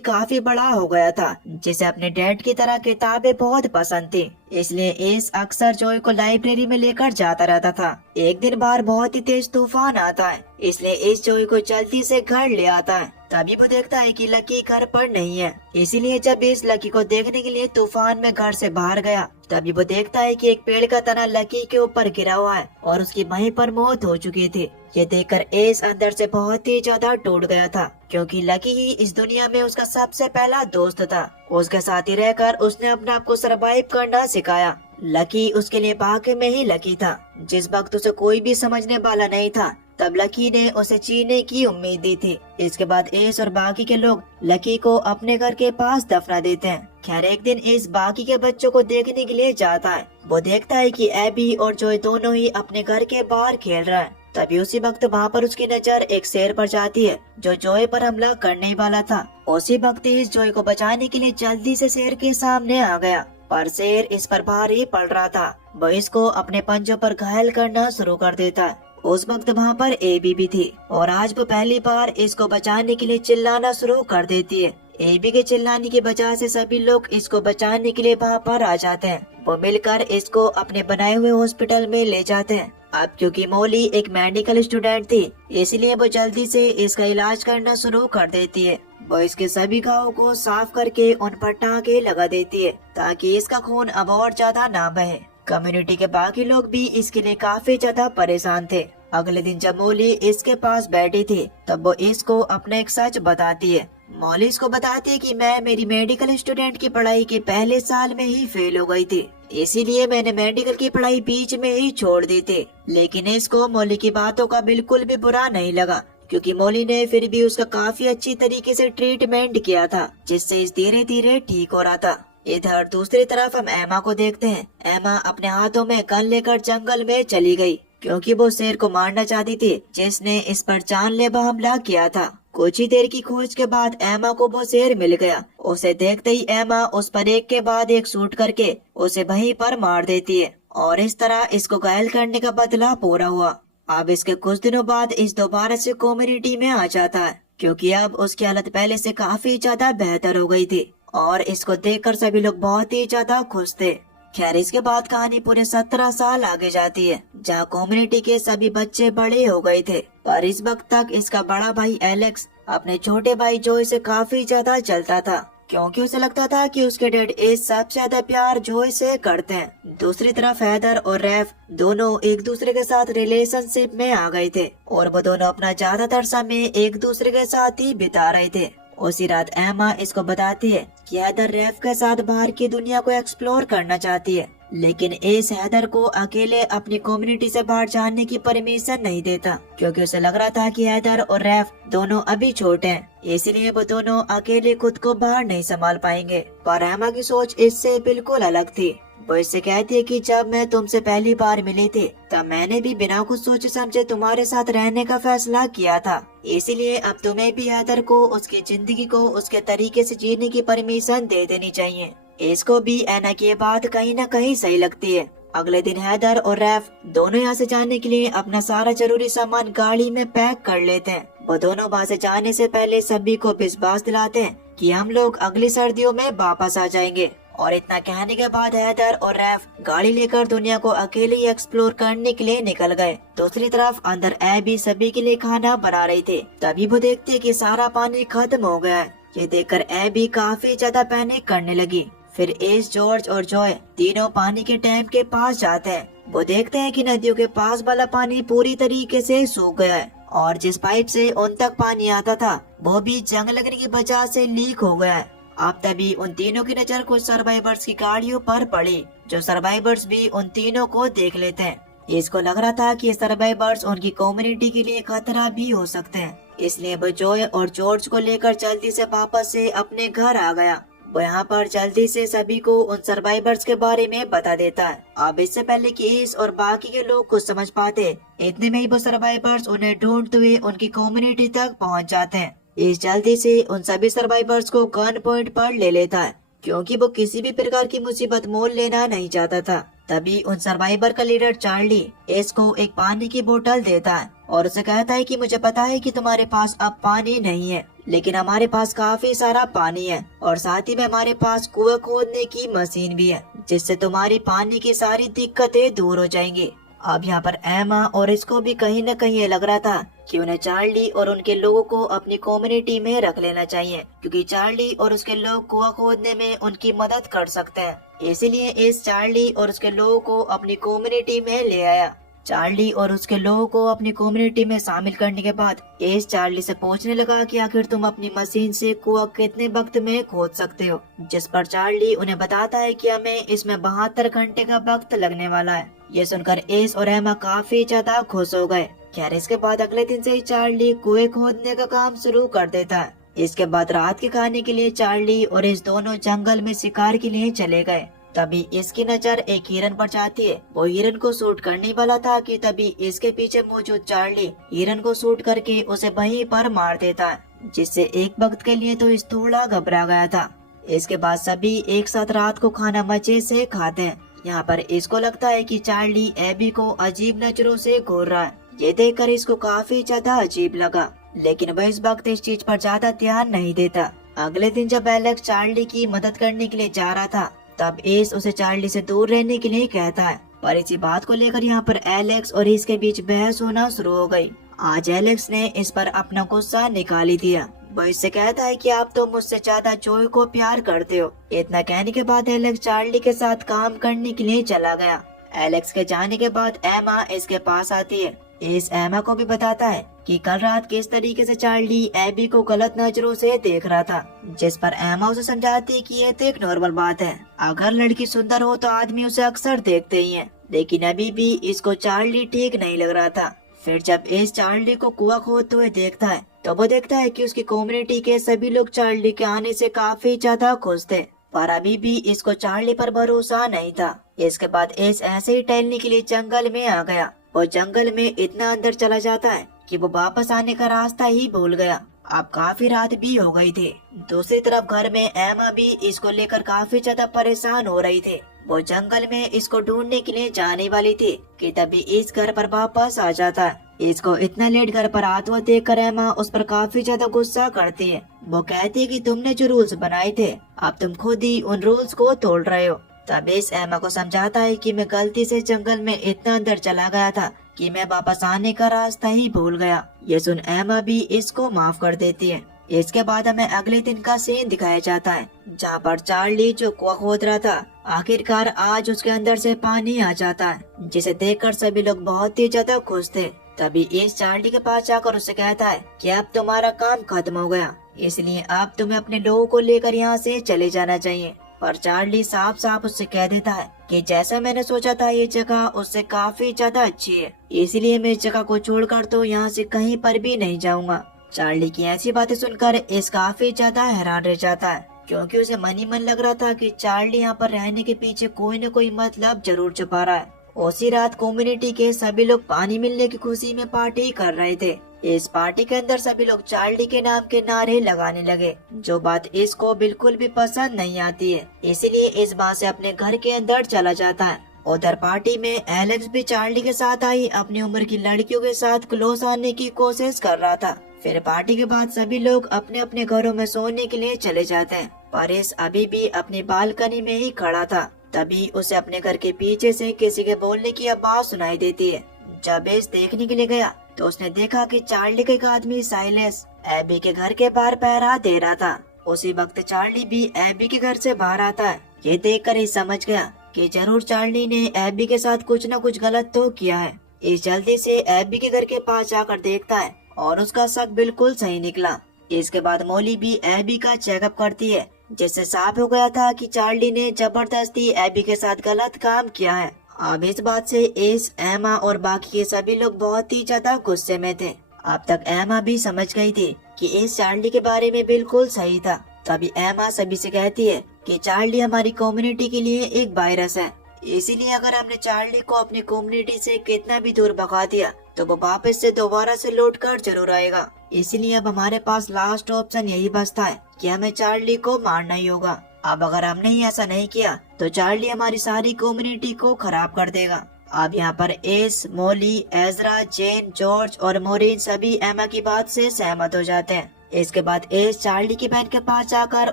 काफी बड़ा हो गया था जिसे अपने डैड की तरह किताबें बहुत पसंद थी, इसलिए एस अक्सर जोय को लाइब्रेरी में लेकर जाता रहता था। एक दिन बाहर बहुत ही तेज तूफान आता है, इसलिए एस जोय को जल्दी से घर ले आता है। तभी वो देखता है कि लकी घर पर नहीं है, इसीलिए जब एस लकी को देखने के लिए तूफान में घर से बाहर गया तभी वो देखता है कि एक पेड़ का तना लकी के ऊपर गिरा हुआ है और उसकी वहीं पर मौत हो चुकी थी। ये देखकर एस अंदर से बहुत ही ज्यादा टूट गया था क्योंकि लकी ही इस दुनिया में उसका सबसे पहला दोस्त था। उसके साथ ही रहकर उसने अपने आप को सरवाइव करना सिखाया। लकी उसके लिए वाकई में ही लकी था। जिस वक्त उसे कोई भी समझने वाला नहीं था तब लकी ने उसे जीने की उम्मीद दी थी। इसके बाद एस और बाकी के लोग लकी को अपने घर के पास दफना देते हैं। खैर एक दिन एस बाकी के बच्चों को देखने के लिए जाता है। वो देखता है कि एबी और जॉय दोनों ही अपने घर के बाहर खेल रहा है। तभी उसी वक्त वहाँ पर उसकी नजर एक शेर पर जाती है जो जॉय पर हमला करने वाला था। उसी वक्त इस जॉय को बचाने के लिए जल्दी से शेर के सामने आ गया, पर शेर इस पर भारी पड़ रहा था। वो इसको अपने पंजों पर घायल करना शुरू कर देता है। उस वक्त वहाँ पर एबी भी थी और आज वो पहली बार इसको बचाने के लिए चिल्लाना शुरू कर देती है। एबी के चिल्लाने की वजह से सभी लोग इसको बचाने के लिए वहाँ पर आ जाते हैं। वो मिलकर इसको अपने बनाए हुए हॉस्पिटल में ले जाते हैं। अब क्योंकि मोली एक मेडिकल स्टूडेंट थी इसलिए वो जल्दी से इसका इलाज करना शुरू कर देती है। वो इसके सभी घावों को साफ करके उन पर टाँके लगा देती है ताकि इसका खून अब और ज्यादा ना बहे। कम्युनिटी के बाकी लोग भी इसके लिए काफी ज्यादा परेशान थे। अगले दिन जब मोली इसके पास बैठी थी तब वो इसको अपना एक सच बताती है। मौली इसको बताती है कि मैं मेरी मेडिकल स्टूडेंट की पढ़ाई के पहले साल में ही फेल हो गई थी, इसीलिए मैंने मेडिकल की पढ़ाई बीच में ही छोड़ दी थी। लेकिन इसको मौली की बातों का बिल्कुल भी बुरा नहीं लगा क्योंकि मौली ने फिर भी उसका काफी अच्छी तरीके से ट्रीटमेंट किया था जिससे इस धीरे धीरे ठीक हो रहा था। इधर दूसरी तरफ हम एमा को देखते हैं। एमा अपने हाथों में गन लेकर जंगल में चली गई क्योंकि वो शेर को मारना चाहती थी जिसने इस पर जानलेवा हमला किया था। कुछ ही देर की खोज के बाद एमा को वो शेर मिल गया। उसे देखते ही एमा उस पर एक के बाद एक शूट करके उसे वहीं पर मार देती है और इस तरह इसको घायल करने का बदला पूरा हुआ। अब इसके कुछ दिनों बाद इस दोबारा से कम्युनिटी में आ जाता है क्योंकि अब उसकी हालत पहले से काफी ज्यादा बेहतर हो गई थी और इसको देखकर सभी लोग बहुत ही ज्यादा खुश थे। खैर इसके बाद कहानी पूरे 17 साल आगे जाती है जहाँ कम्युनिटी के सभी बच्चे बड़े हो गए थे, पर इस वक्त तक इसका बड़ा भाई एलेक्स अपने छोटे भाई जोय से काफी ज्यादा चलता था क्योंकि उसे लगता था कि उसके डैड इस सबसे ज्यादा प्यार जोय से करते हैं। दूसरी तरफ हैदर और रैफ दोनों एक दूसरे के साथ रिलेशनशिप में आ गए थे और वो दोनों अपना ज्यादातर समय एक दूसरे के साथ ही बिता रहे थे। उसी रात एमा इसको बताती है कि हैदर रैफ के साथ बाहर की दुनिया को एक्सप्लोर करना चाहती है, लेकिन एस हैदर को अकेले अपनी कम्युनिटी से बाहर जाने की परमिशन नहीं देता क्योंकि उसे लग रहा था कि हैदर और रैफ दोनों अभी छोटे हैं, इसलिए वो दोनों अकेले खुद को बाहर नहीं संभाल पाएंगे। पर एमा की सोच इससे बिल्कुल अलग थी। वो इससे कहती है कि जब मैं तुमसे पहली बार मिली थी तब मैंने भी बिना कुछ सोचे समझे तुम्हारे साथ रहने का फैसला किया था, इसीलिए अब तुम्हें भी हैदर को उसकी जिंदगी को उसके तरीके से जीने की परमिशन दे देनी चाहिए। इसको भी एना की बात कहीं न कहीं सही लगती है। अगले दिन हैदर और रैफ दोनों यहाँ से जाने के लिए अपना सारा जरूरी सामान गाड़ी में पैक कर लेते हैं। वो दोनों वहाँ से जाने से पहले सभी को विश्वास दिलाते हैं कि हम लोग अगली सर्दियों में वापस आ जाएंगे। और इतना कहने के बाद हैदर और रैफ गाड़ी लेकर दुनिया को अकेले ही एक्सप्लोर करने के लिए निकल गए। दूसरी तरफ अंदर एबी सभी के लिए खाना बना रही थी। तभी वो देखती है कि सारा पानी खत्म हो गया है। ये देखकर एबी काफी ज्यादा पैनिक करने लगी। फिर एस, जॉर्ज और जॉय तीनों पानी के टैंक के पास जाते हैं। वो देखते हैं कि नदियों के पास वाला पानी पूरी तरीके से सूख गया है और जिस पाइप से उन तक पानी आता था वो भी जंग लगने की वजह से लीक हो गया है। अब तभी उन तीनों की नजर कुछ सर्वाइवर्स की गाड़ियों पर पड़ी, जो सर्वाइवर्स भी उन तीनों को देख लेते हैं। इसको लग रहा था कि ये सर्वाइवर्स उनकी कम्युनिटी के लिए खतरा भी हो सकते हैं, इसलिए वो जॉय और जॉर्ज को लेकर जल्दी से वापस से अपने घर आ गया। वो यहाँ पर जल्दी से सभी को उन सर्वाइवर्स के बारे में बता देता है। अब इससे पहले कि एस और बाकी के लोग कुछ समझ पाते, इतने में ही वो सर्वाइवर्स उन्हें ढूंढते हुए उनकी कम्युनिटी तक पहुँच जाते हैं। इस जल्दी से उन सभी सर्वाइवर्स को गन पॉइंट पर ले लेता है, क्योंकि वो किसी भी प्रकार की मुसीबत मोल लेना नहीं चाहता था। तभी उन सर्वाइवर का लीडर चार्ली एस को एक पानी की बोतल देता है और उसे कहता है कि मुझे पता है कि तुम्हारे पास अब पानी नहीं है, लेकिन हमारे पास काफी सारा पानी है और साथ ही में हमारे पास कुआं खोदने की मशीन भी है, जिससे तुम्हारी पानी की सारी दिक्कतें दूर हो जाएंगी। अब यहाँ पर एमा और इसको भी कहीं न कहीं ये लग रहा था कि उन्हें चार्ली और उनके लोगों को अपनी कम्युनिटी में रख लेना चाहिए, क्योंकि चार्ली और उसके लोग कुआं खोदने में उनकी मदद कर सकते हैं। इसीलिए इस चार्ली और उसके लोगों को अपनी कम्युनिटी में ले आया। चार्ली और उसके लोगों को अपनी कम्युनिटी में शामिल करने के बाद एस चार्ली से पूछने लगा कि आखिर तुम अपनी मशीन से कुआं कितने वक्त में खोद सकते हो, जिस पर चार्ली उन्हें बताता है कि हमें इसमें 72 घंटे का वक्त लगने वाला है। ये सुनकर एस और एमा काफी ज्यादा खुश हो गए। खैर इसके बाद अगले दिन से ही चार्ली कुएं खोदने का काम शुरू कर देता है। इसके बाद रात के खाने के लिए चार्ली और इस दोनों जंगल में शिकार के लिए चले गए। तभी इसकी नजर एक हिरन पर जाती है। वो हिरन को शूट करने वाला था कि तभी इसके पीछे मौजूद चार्ली हिरन को शूट करके उसे वहीं पर मार देता है, जिससे एक वक्त के लिए तो इस थोड़ा घबरा गया था। इसके बाद सभी एक साथ रात को खाना मजे से खाते हैं। यहाँ पर इसको लगता है कि चार्ली एबी को अजीब नजरों से घूर रहा है। ये देखकर इसको काफी ज्यादा अजीब लगा, लेकिन वह इस वक्त इस चीज पर ज्यादा ध्यान नहीं देता। अगले दिन जब एलेक्स चार्ली की मदद करने के लिए जा रहा था, तब एस उसे चार्ली से दूर रहने के लिए कहता है। पर इसी बात को लेकर यहाँ पर एलेक्स और इसके बीच बहस होना शुरू हो गई। आज एलेक्स ने इस पर अपना गुस्सा निकाल ही दिया। वो इससे कहता है कि आप तो मुझसे ज्यादा जोई को प्यार करते हो। इतना कहने के बाद एलेक्स चार्ली के साथ काम करने के लिए चला गया। एलेक्स के जाने के बाद एमा इसके पास आती है। इस एमा को भी बताता है कि कल रात किस तरीके से चार्ली एबी को गलत नजरों से देख रहा था, जिस पर एमा उसे समझाती है कि ये तो एक नॉर्मल बात है। अगर लड़की सुंदर हो तो आदमी उसे अक्सर देखते ही हैं, लेकिन अभी भी इसको चार्ली ठीक नहीं लग रहा था। फिर जब इस चार्ली को कुआं खोदते हुए देखता है, तो वो देखता है कि उसकी कम्युनिटी के सभी लोग चार्ली के आने से काफी ज्यादा खुश थे, पर अभी भी इसको चार्ली पर भरोसा नहीं था। इसके बाद इस ऐसे ही टहलने के लिए जंगल में आ गया। वो जंगल में इतना अंदर चला जाता है कि वो वापस आने का रास्ता ही भूल गया। अब काफी रात भी हो गई थी। दूसरी तरफ घर में एमा भी इसको लेकर काफी ज्यादा परेशान हो रही थी। वो जंगल में इसको ढूंढने के लिए जाने वाली थी कि तभी इस घर पर वापस आ जाता है। इसको इतना लेट घर पर आते हुए देखकर एमा उस पर काफी ज्यादा गुस्सा करती है। वो कहती है कि तुमने जो रूल्स बनाए थे, अब तुम खुद ही उन रूल्स को तोड़ रहे हो। तब इस एमा को समझाता है कि मैं गलती से जंगल में इतना अंदर चला गया था कि मैं वापस आने का रास्ता ही भूल गया। ये सुन एमा भी इसको माफ कर देती है। इसके बाद हमें अगले दिन का सीन दिखाया जाता है, जहाँ पर चार्ली जो कुआं खोद रहा था, आखिरकार आज उसके अंदर से पानी आ जाता है, जिसे देखकर सभी लोग बहुत ही ज्यादा खुश थे। तभी इस चार्ली के पास जाकर उसे कहता है कि अब तुम्हारा काम खत्म हो गया, इसलिए अब तुम्हें अपने लोगों को लेकर यहाँ से चले जाना चाहिए। पर चार्ली साफ साफ उससे कह देता है कि जैसा मैंने सोचा था ये जगह उससे काफी ज्यादा अच्छी है, इसलिए मैं इस जगह को छोड़कर तो यहाँ से कहीं पर भी नहीं जाऊंगा। चार्ली की ऐसी बातें सुनकर इस काफी ज्यादा हैरान रह जाता है, क्योंकि उसे मन ही मन लग रहा था कि चार्ली यहाँ पर रहने के पीछे कोई न कोई मतलब जरूर छुपा रहा है। उसी रात कम्युनिटी के सभी लोग पानी मिलने की खुशी में पार्टी कर रहे थे। इस पार्टी के अंदर सभी लोग चार्ली के नाम के नारे लगाने लगे, जो बात इसको बिल्कुल भी पसंद नहीं आती है। इसलिए इस बात से अपने घर के अंदर चला जाता है। उधर पार्टी में एलेक्स भी चार्ली के साथ आई अपनी उम्र की लड़कियों के साथ क्लोज आने की कोशिश कर रहा था। फिर पार्टी के बाद सभी लोग अपने अपने घरों में सोने के लिए चले जाते हैं। परेश अभी भी अपनी बालकनी में ही खड़ा था। तभी उसे अपने घर के पीछे से किसी के बोलने की आवाज सुनाई देती है। जब इस देखने के लिए गया तो उसने देखा कि चार्ली का एक आदमी साइलेंस एबी के घर के बाहर पहरा दे रहा था। उसी वक्त चार्ली भी एबी के घर से बाहर आता है। ये देखकर ही समझ गया कि जरूर चार्ली ने एबी के साथ कुछ न कुछ गलत तो किया है। इस जल्दी से एबी के घर के पास जाकर देखता है और उसका शक बिल्कुल सही निकला। इसके बाद मौली भी एबी का चेकअप करती है, जिससे साफ हो गया था कि चार्ली ने जबरदस्ती एबी के साथ गलत काम किया है। अब इस बात से एस, एमा और बाकी के सभी लोग बहुत ही ज्यादा गुस्से में थे। अब तक एमा भी समझ गई थी कि एस चार्ली के बारे में बिल्कुल सही था। तभी एमा सभी से कहती है कि चार्ली हमारी कम्युनिटी के लिए एक वायरस है, इसीलिए अगर हमने चार्ली को अपनी कम्युनिटी से कितना भी दूर भगा दिया तो वो वापस से दोबारा से लौट कर जरूर आएगा। इसलिए अब हमारे पास लास्ट ऑप्शन यही बचता है कि हमें चार्ली को मारना ही होगा। अब अगर हमने ही ऐसा नहीं किया तो चार्ली हमारी सारी कम्युनिटी को खराब कर देगा। अब यहाँ पर एस, मोली, एजरा, जेन, जॉर्ज और मोरिन सभी एमा की बात से सहमत हो जाते हैं। इसके बाद एस चार्ली की बहन के पास जाकर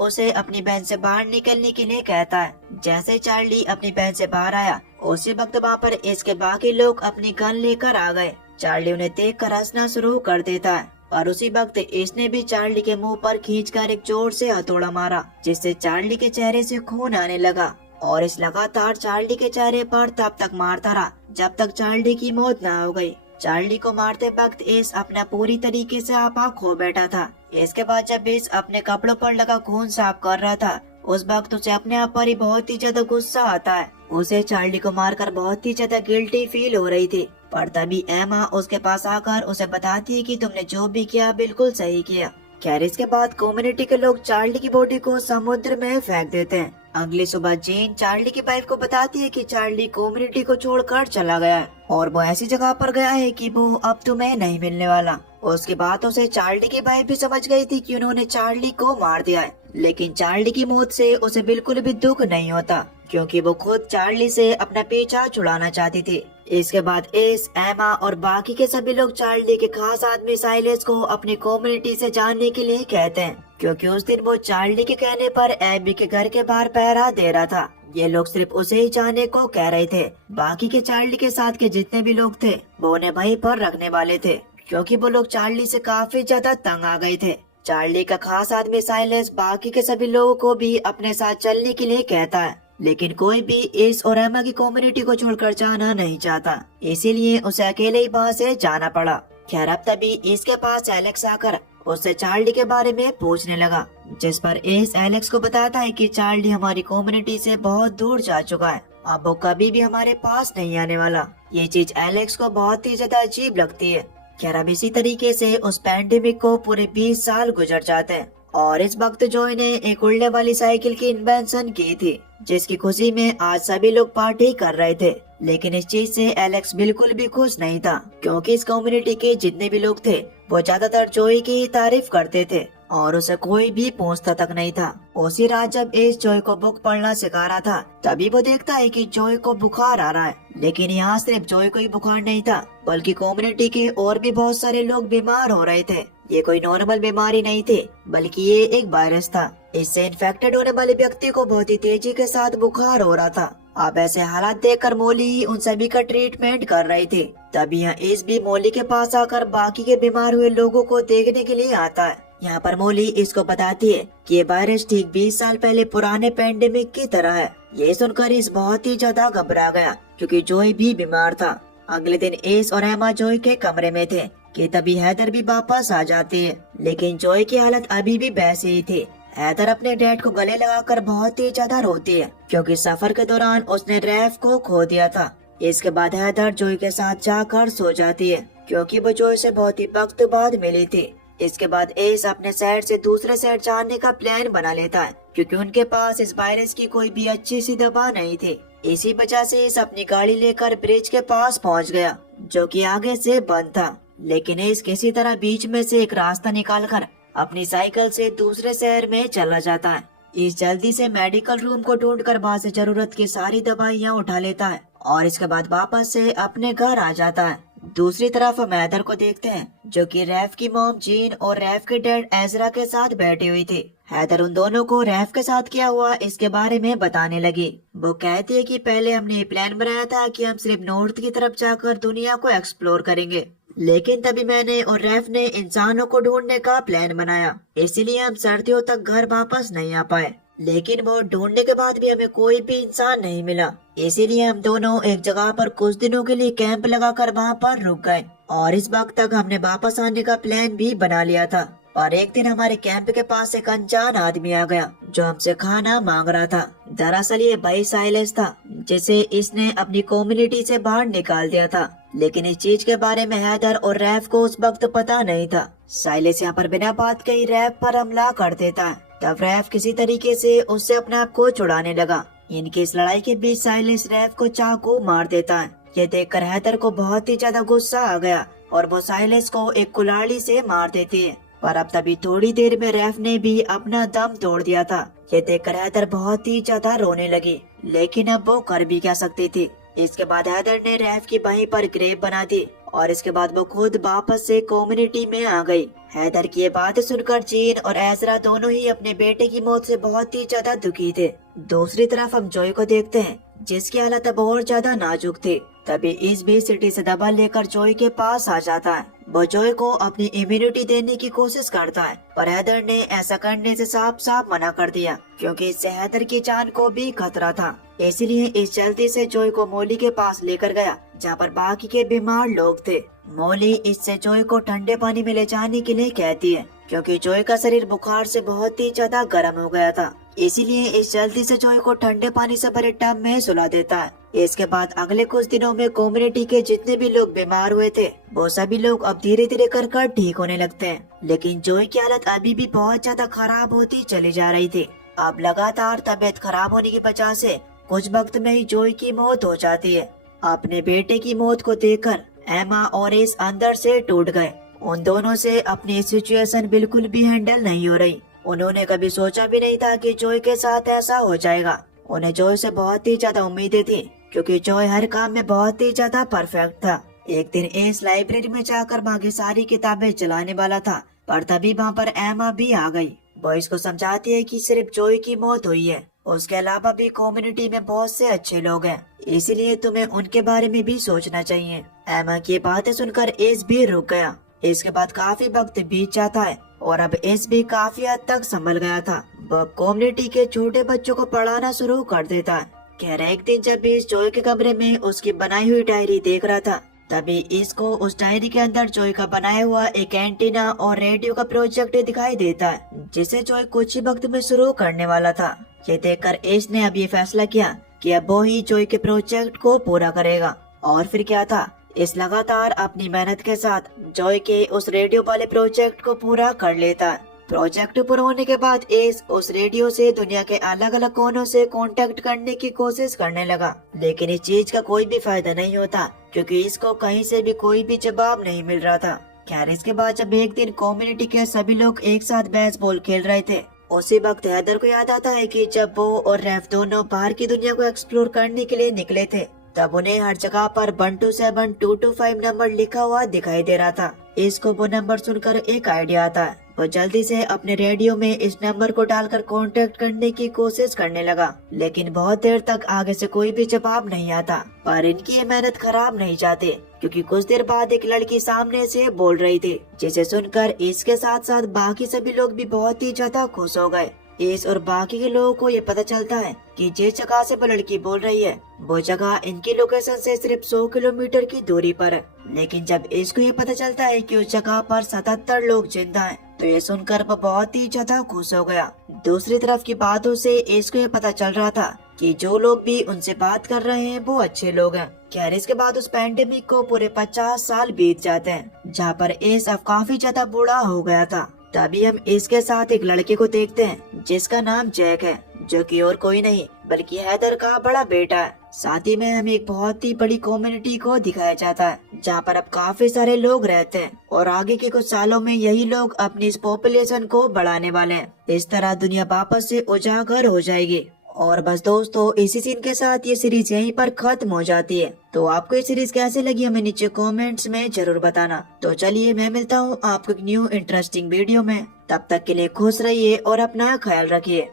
उसे अपनी बहन से बाहर निकलने के लिए कहता है। जैसे चार्ली अपनी बहन से बाहर आया उसी वक्त वहाँ पर एस के बाकी लोग अपनी गन लेकर आ गए। चार्ली उन्हें देखकर हंसना शुरू कर देता है और उसी वक्त इसने भी चार्ली के मुंह पर खींचकर एक जोर से हथौड़ा मारा, जिससे चार्ली के चेहरे से खून आने लगा। और इस लगातार चार्ली के चेहरे पर तब तक मारता रहा जब तक चार्ली की मौत न हो गई। चार्ली को मारते वक्त एस अपना पूरी तरीके से आपा खो बैठा था। इसके बाद जब एस अपने कपड़ों पर लगा खून साफ कर रहा था उस वक्त उसे अपने आप पर ही बहुत ही ज्यादा गुस्सा आता है। उसे चार्ली को मारकर बहुत ही ज्यादा गिल्टी फील हो रही थी, पर तभी एमा उसके पास आकर उसे बताती है कि तुमने जो भी किया बिल्कुल सही किया। खैर इसके बाद कम्युनिटी के लोग चार्ली की बॉडी को समुद्र में फेंक देते हैं। अगली सुबह जेन चार्ली की वाइफ को बताती है कि चार्ली कम्युनिटी को छोड़कर चला गया है और वो ऐसी जगह पर गया है कि वो अब तुम्हें नहीं मिलने वाला। उसकी बातों से चार्ली की वाइफ भी समझ गई थी कि उन्होंने चार्ली को मार दिया है, लेकिन चार्ली की मौत से उसे बिल्कुल भी दुख नहीं होता क्योंकि वो खुद चार्ली से अपना पीछा छुड़ाना चाहती थी। इसके बाद एस, एमा और बाकी के सभी लोग चार्ली के खास आदमी साइलेस को अपनी कम्युनिटी से जाने के लिए कहते हैं, क्योंकि उस दिन वो चार्ली के कहने पर एबी के घर के बाहर पहरा दे रहा था। ये लोग सिर्फ उसे ही जाने को कह रहे थे। बाकी के चार्ली के साथ के जितने भी लोग थे वो उन्हें वहीं पर रखने वाले थे, क्योंकि वो लोग चार्ली से काफी ज्यादा तंग आ गए थे। चार्ली का खास आदमी साइलेस बाकी के सभी लोगों को भी अपने साथ चलने के लिए कहता है, लेकिन कोई भी एस और एमा की कम्युनिटी को छोड़कर जाना नहीं चाहता, इसीलिए उसे अकेले ही वहाँ से जाना पड़ा। खैर अब तभी इसके पास एलेक्स आकर उससे चार्ली के बारे में पूछने लगा, जिस पर एस एलेक्स को बताता है कि चार्ली हमारी कम्युनिटी से बहुत दूर जा चुका है, अब वो कभी भी हमारे पास नहीं आने वाला। ये चीज एलेक्स को बहुत ही ज्यादा अजीब लगती है। खैर अब इसी तरीके से उस पैंडेमिक को पूरे 20 साल गुजर जाते हैं और इस वक्त जॉय ने एक उड़ने वाली साइकिल की इन्वेंशन की थी, जिसकी खुशी में आज सभी लोग पार्टी कर रहे थे। लेकिन इस चीज से एलेक्स बिल्कुल भी खुश नहीं था, क्योंकि इस कम्युनिटी के जितने भी लोग थे वो ज्यादातर जॉय की तारीफ करते थे और उसे कोई भी पूछता तक नहीं था। उसी रात जब एस जॉय को बुक पढ़ना सिखा रहा था तभी वो देखता है कि जॉय को बुखार आ रहा है, लेकिन यहाँ सिर्फ जॉय को ही बुखार नहीं था बल्कि कम्युनिटी के और भी बहुत सारे लोग बीमार हो रहे थे। ये कोई नॉर्मल बीमारी नहीं थी बल्कि ये एक वायरस था। इससे इन्फेक्टेड होने वाले व्यक्ति को बहुत ही तेजी के साथ बुखार हो रहा था। अब ऐसे हालात देखकर मोली उन सभी का ट्रीटमेंट कर रही थी। तभी यहाँ एस भी मोली के पास आकर बाकी के बीमार हुए लोगों को देखने के लिए आता है। यहाँ पर मोली इसको बताती है कि ये वायरस ठीक 20 साल पहले पुराने पैंडेमिक की तरह है। ये सुनकर इस बहुत ही ज्यादा घबरा गया क्योंकि जॉय भी बीमार था। अगले दिन एस और एमा जॉय के कमरे में थे कि तभी हैदर भी वापस आ जाती है, लेकिन जॉय की हालत अभी भी वैसी ही थी। हैदर अपने डैड को गले लगाकर बहुत ही ज्यादा रोती है क्योंकि सफर के दौरान उसने रैफ को खो दिया था। इसके बाद हैदर जॉय के साथ जाकर सो जाती है क्योंकि वो जॉय से बहुत ही वक्त बाद मिली थी। इसके बाद एस अपने शहर से दूसरे शहर जाने का प्लान बना लेता है क्योंकि उनके पास इस वायरस की कोई भी अच्छी सी दवा नहीं थी। इसी वजह से एस अपनी गाड़ी लेकर ब्रिज के पास पहुंच गया जो कि आगे से बंद था, लेकिन एस किसी तरह बीच में से एक रास्ता निकालकर अपनी साइकिल से दूसरे शहर में चला जाता है। इस जल्दी से मेडिकल रूम को ढूंढकर वहाँ से जरूरत की सारी दवाइयाँ उठा लेता है और इसके बाद वापस से अपने घर आ जाता है। दूसरी तरफ हम हैदर को देखते हैं जो कि रैफ की मॉम जीन और रैफ के डैड एजरा के साथ बैठी हुई थी। हैदर उन दोनों को रैफ के साथ किया हुआ इसके बारे में बताने लगी। वो कहती है कि पहले हमने ये प्लान बनाया था कि हम सिर्फ नॉर्थ की तरफ जाकर दुनिया को एक्सप्लोर करेंगे, लेकिन तभी मैंने और रैफ ने इंसानों को ढूंढने का प्लान बनाया, इसीलिए हम सर्दियों तक घर वापस नहीं आ पाए। लेकिन वो ढूंढने के बाद भी हमें कोई भी इंसान नहीं मिला, इसीलिए हम दोनों एक जगह पर कुछ दिनों के लिए कैंप लगाकर वहाँ पर रुक गए और इस वक्त तक हमने वापस आने का प्लान भी बना लिया था। और एक दिन हमारे कैंप के पास एक अनजान आदमी आ गया जो हमसे खाना मांग रहा था। दरअसल ये भाई साइलेस था जिसे इसने अपनी कम्युनिटी से बाहर निकाल दिया था, लेकिन इस चीज के बारे में हैदर और रैफ को उस वक्त पता नहीं था। साइलेस यहाँ पर बिना बात कही रैफ पर हमला कर देता है। तब रैफ किसी तरीके से उससे अपने आप को छुड़ाने लगा। इनकी इस लड़ाई के बीच साइलेस रैफ को चाकू मार देता है ये देखकर हैदर को बहुत ही ज्यादा गुस्सा आ गया और वो साइलेंस को एक कुल्हाड़ी से मार देती है। पर अब तभी थोड़ी देर में रैफ ने भी अपना दम तोड़ दिया था। ये देखकर हैदर बहुत ही ज्यादा रोने लगी, लेकिन अब वो कर भी क्या सकती थी। इसके बाद हैदर ने रैफ की वहीं पर ग्रेव बना दी और इसके बाद वो खुद वापस से कम्युनिटी में आ गई। हैदर की ये बातें सुनकर जीन और एजरा दोनों ही अपने बेटे की मौत से बहुत ही ज्यादा दुखी थे। दूसरी तरफ हम जॉय को देखते हैं, जिसकी हालत अब और ज्यादा नाजुक थी। तभी इस भी सिटी से दवा लेकर जॉय के पास आ जाता है। वो जॉय को अपनी इम्यूनिटी देने की कोशिश करता है, पर हैदर ने ऐसा करने से साफ साफ मना कर दिया, क्योंकि इससे हैदर की जान को भी खतरा था। इसलिए इस जल्दी से जॉय को मोली के पास लेकर गया, जहाँ पर बाकी के बीमार लोग थे। मोली इससे जॉय को ठंडे पानी में ले जाने के लिए कहती है, क्योंकि जॉय का शरीर बुखार से बहुत ही ज्यादा गर्म हो गया था। इसीलिए इस जल्दी से जॉय को ठंडे पानी से भरे टब में सुला देता है। इसके बाद अगले कुछ दिनों में कम्युनिटी के जितने भी लोग बीमार हुए थे, वो सभी लोग अब धीरे धीरे कर ठीक होने लगते हैं। लेकिन जॉय की हालत अभी भी बहुत ज्यादा खराब होती चली जा रही थी। अब लगातार तबीयत खराब होने की वजह से कुछ वक्त में ही जॉय की मौत हो जाती है। अपने बेटे की मौत को देखकर एमा और इस अंदर से टूट गए। उन दोनों से अपनी सिचुएशन बिल्कुल भी हैंडल नहीं हो रही। उन्होंने कभी सोचा भी नहीं था कि जॉय के साथ ऐसा हो जाएगा। उन्हें जॉय से बहुत ही ज्यादा उम्मीदें थी, क्योंकि जॉय हर काम में बहुत ही ज्यादा परफेक्ट था। एक दिन एस लाइब्रेरी में जाकर वहाँ की सारी किताबें चलाने वाला था, पर तभी वहाँ पर एमा भी आ गई। वो इसको समझाती है कि सिर्फ जॉय की मौत हुई है, उसके अलावा भी कम्युनिटी में बहुत से अच्छे लोग हैं, इसीलिए तुम्हें उनके बारे में भी सोचना चाहिए। एमा की बातें सुनकर एस भी रुक गया। इसके बाद काफी वक्त बीत जाता है और अब एस भी काफी हद तक संभल गया था। वह कम्युनिटी के छोटे बच्चों को पढ़ाना शुरू कर देता है। कह रहे एक दिन जब इस जॉय के कमरे में उसकी बनाई हुई डायरी देख रहा था, तभी इसको उस डायरी के अंदर जॉय का बनाया हुआ एक एंटीना और रेडियो का प्रोजेक्ट दिखाई देता है, जिसे जॉय कुछ ही वक्त में शुरू करने वाला था। ये देखकर एस ने अब ये फैसला किया कि अब वो ही जॉय के प्रोजेक्ट को पूरा करेगा। और फिर क्या था, इस लगातार अपनी मेहनत के साथ जॉय के उस रेडियो वाले प्रोजेक्ट को पूरा कर लेता है। प्रोजेक्ट पूरा होने के बाद एस उस रेडियो से दुनिया के अलग अलग कोनों से कांटेक्ट करने की कोशिश करने लगा, लेकिन इस चीज का कोई भी फायदा नहीं होता, क्योंकि इसको कहीं से भी कोई भी जवाब नहीं मिल रहा था। खैर इसके बाद जब एक दिन कम्युनिटी के सभी लोग एक साथ बेसबॉल खेल रहे थे, उसी वक्त हैदर को याद आता है कि जब वो और रैफ दोनों बाहर की दुनिया को एक्सप्लोर करने के लिए निकले थे, तब उन्हें हर जगह पर 127225 नंबर लिखा हुआ दिखाई दे रहा था। इसको वो नंबर सुनकर एक आइडिया आता है। वो जल्दी से अपने रेडियो में इस नंबर को डालकर कांटेक्ट करने की कोशिश करने लगा, लेकिन बहुत देर तक आगे से कोई भी जवाब नहीं आता। पर इनकी ये मेहनत खराब नहीं जाती, क्योंकि कुछ देर बाद एक लड़की सामने से बोल रही थी, जिसे सुनकर इसके साथ साथ बाकी सभी लोग भी बहुत ही ज्यादा खुश हो गए। इस और बाकी के लोगों को ये पता चलता है कि जिस जगह से वो लड़की बोल रही है, वो जगह इनकी लोकेशन से सिर्फ 100 किलोमीटर की दूरी पर है। लेकिन जब इसको ये पता चलता है कि उस जगह पर 77 लोग जिंदा हैं, तो ये सुनकर वो बहुत ही ज्यादा खुश हो गया। दूसरी तरफ की बातों से इसको ये पता चल रहा था कि जो लोग भी उनसे बात कर रहे हैं वो अच्छे लोग हैं। खैर इसके बाद उस पैंडेमिक को पूरे 50 साल बीत जाते हैं, जहाँ पर एस अब काफी ज्यादा बूढ़ा हो गया था। तभी हम इसके साथ एक लड़के को देखते हैं, जिसका नाम जैक है, जो कि और कोई नहीं बल्कि हैदर का बड़ा बेटा है। साथ ही में हमें एक बहुत ही बड़ी कम्युनिटी को दिखाया जाता है, जहाँ पर अब काफी सारे लोग रहते हैं और आगे के कुछ सालों में यही लोग अपनी इस पॉपुलेशन को बढ़ाने वाले हैं। इस तरह दुनिया वापस से उजागर हो जाएगी। और बस दोस्तों, इसी सीन के साथ ये सीरीज यहीं पर खत्म हो जाती है। तो आपको ये सीरीज कैसे लगी हमें नीचे कमेंट्स में जरूर बताना। तो चलिए मैं मिलता हूँ आपको एक न्यू इंटरेस्टिंग वीडियो में। तब तक के लिए खुश रहिए और अपना ख्याल रखिए।